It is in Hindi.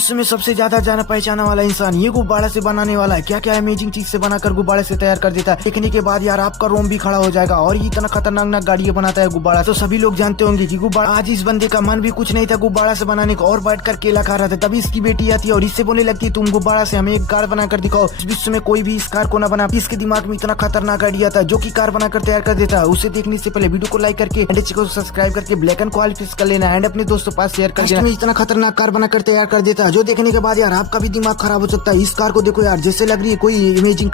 विश्व में सबसे ज्यादा जाना पहचाना वाला इंसान ये गुब्बारा से बनाने वाला है। क्या क्या अमेजिंग चीज से बनाकर गुब्बारे से तैयार कर देता है। देखने के बाद यार आपका रोम भी खड़ा हो जाएगा। और ये इतना खतरनाक गाड़ी बनाता है गुब्बारा। तो सभी लोग जानते होंगे कि गुब्बारा, आज इस बंदे का मन भी कुछ नहीं था गुब्बारा से बनाने को और बैठ कर केला खा रहा था। तभी इसकी बेटी आती है और इससे बोलने लगती है तुम गुब्बारा से हमें एक कार बनाकर दिखाओ। इस विश्व में कोई भी इस कार को न बना। इसके दिमाग में इतना खतरनाक आइडिया था जो की कार बनाकर तैयार कर देता है। उसे देखने से पहले वीडियो को लाइक करके एंड को सब्सक्राइब करके ब्लैक एंड क्वालिटी कर लेना एंड अपने दोस्तों पास शेयर कर देना। इतना खतरनाक कार बनाकर तैयार कर देता है जो देखने के बाद यार आपका भी दिमाग खराब हो सकता है। इस कार को देखो यार, जैसे लग रही है कोई इमेजिंग